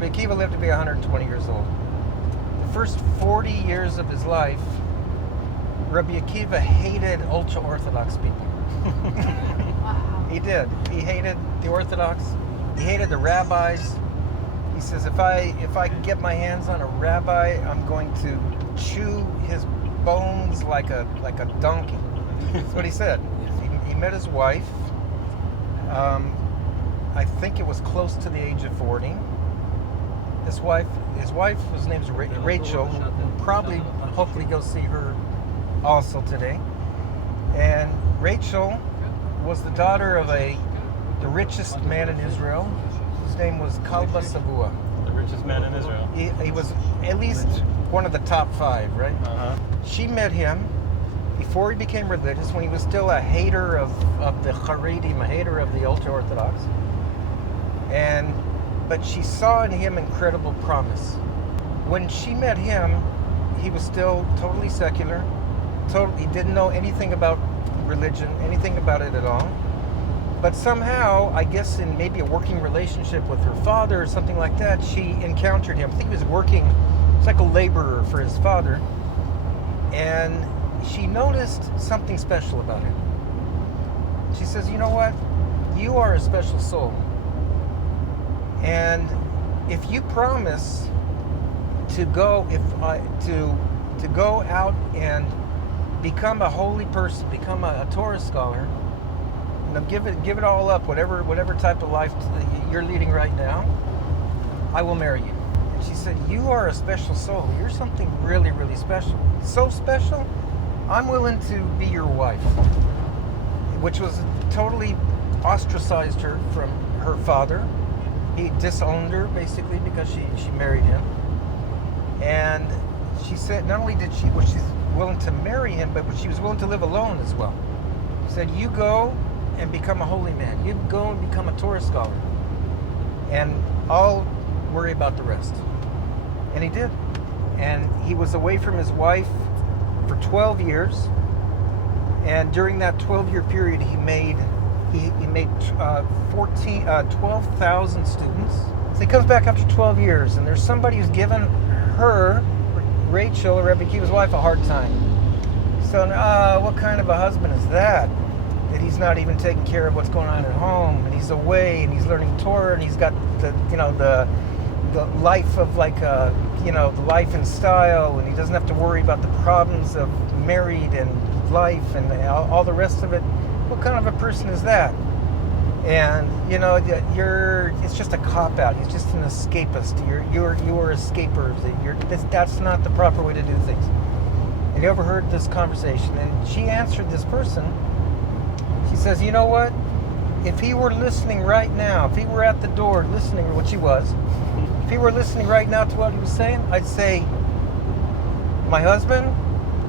Rabbi Akiva lived to be 120 years old. The first 40 years of his life, Rabbi Akiva hated ultra-Orthodox people. Wow. He did. He hated the Orthodox. He hated the rabbis. He says, if I can get my hands on a rabbi, I'm going to chew his bones like a donkey. That's what he said. He met his wife. I think it was close to the age of 40. His wife's name is Rachel. We'll probably, hopefully, go see her also today. And Rachel was the daughter of the richest man in Israel. His name was Kalba Savua. The richest man in Israel. He was at least one of the top 5, right? Uh-huh. She met him before he became religious, when he was still a hater of the Haredim, a hater of the ultra-Orthodox. But she saw in him incredible promise. When she met him, he was still totally secular. He didn't know anything about religion, anything about it at all. But somehow, I guess in maybe a working relationship with her father or something like that, she encountered him. I think he was working, it's like a laborer for his father. And she noticed something special about him. She says, you know what? You are a special soul. And if you promise to go out and become a holy person, become a Torah scholar, give it all up, whatever type of life you're leading right now, I will marry you. And she said, you are a special soul. You're something really, really special. So special, I'm willing to be your wife. Which was totally ostracized her from her father. He disowned her basically because she married him. And she said not only was she willing to marry him, but she was willing to live alone as well. She said, you go and become a holy man. You go and become a Torah scholar. And I'll worry about the rest. And he did. And he was away from his wife for 12 years. And during that 12-year period, he made 12,000 students. So he comes back after 12 years, and there's somebody who's given her, Rachel, Rabbi Akiva's wife, a hard time. So, what kind of a husband is that? That he's not even taking care of what's going on at home, and he's away, and he's learning Torah, and he's got the life of the life and style, and he doesn't have to worry about the problems of married and life and all the rest of it. What kind of a person is that? And it's just a cop-out. He's just an escapist. You're escapers. That's not the proper way to do things. And you overheard this conversation, and she answered this person. She says, you know what? If he were listening right now, if he were at the door listening, or what she was, if he were listening right now to what he was saying, I'd say, my husband,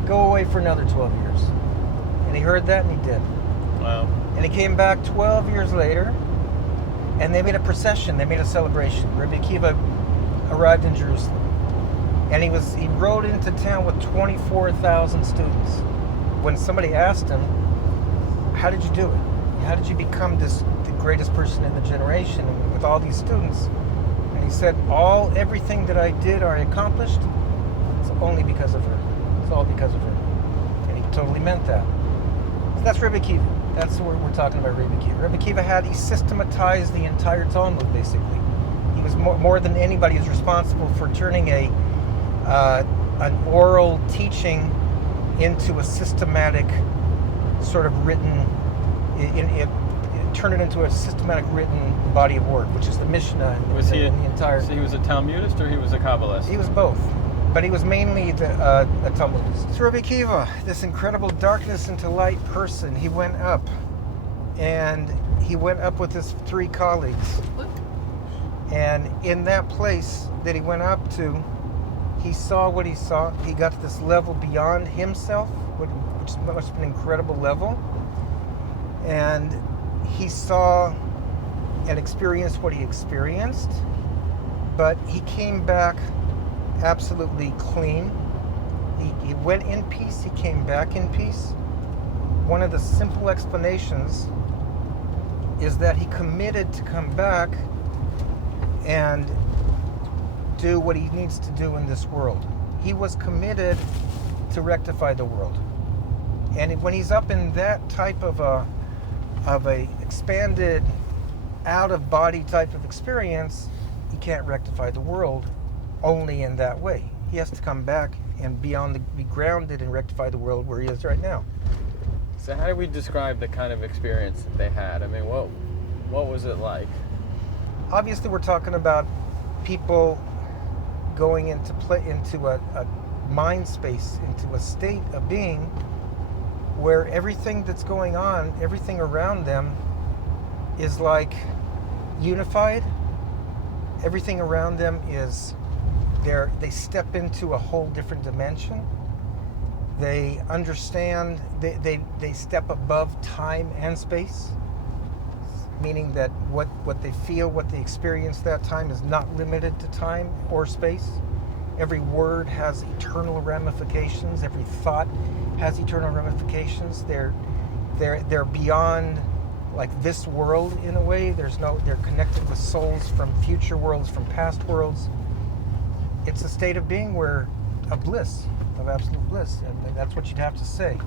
go away for another 12 years. And he heard that, and he did. Wow. And he came back 12 years later, and they made a procession, they made a celebration. Rabbi Akiva arrived in Jerusalem. And he rode into town with 24,000 students. When somebody asked him, how did you do it? How did you become the greatest person in the generation with all these students? And he said, everything that I did or I accomplished, it's only because of her. It's all because of her. And he totally meant that. So that's Rabbi Akiva. That's what we're talking about, Rabbi Akiva. Rabbi Akiva he systematized the entire Talmud, basically. He was more than anybody was responsible for turning an oral teaching into a systematic sort of written, turn it into a systematic written body of work, which is the Mishnah and the entire... So he was a Talmudist or he was a Kabbalist? He was both, but he was mainly a Talmudist. So Rabbi Akiva, this incredible darkness into light person, he went up, and he went up with his 3 colleagues. And in that place that he went up to, he saw what he saw. He got to this level beyond himself, which must have been an incredible level. And he saw and experienced what he experienced, but he came back absolutely clean. He went in peace, he came back in peace. One of the simple explanations is that he committed to come back and do what he needs to do in this world. He was committed to rectify the world. And when he's up in that type of a expanded, out-of-body type of experience, he can't rectify the world only in that way. He has to come back and be grounded and rectify the world where he is right now. So how do we describe the kind of experience that they had? I mean, what was it like? Obviously, we're talking about people going into a mind space, into a state of being where everything that's going on, everything around them is like unified. Everything around them is they step into a whole different dimension. They understand, they step above time and space, meaning that what they feel, what they experience that time is not limited to time or space. Every word has eternal ramifications. Every thought has eternal ramifications. They're beyond like this world in a way. They're connected with souls from future worlds, from past worlds. It's a state of being of bliss, of absolute bliss, and that's what you'd have to say.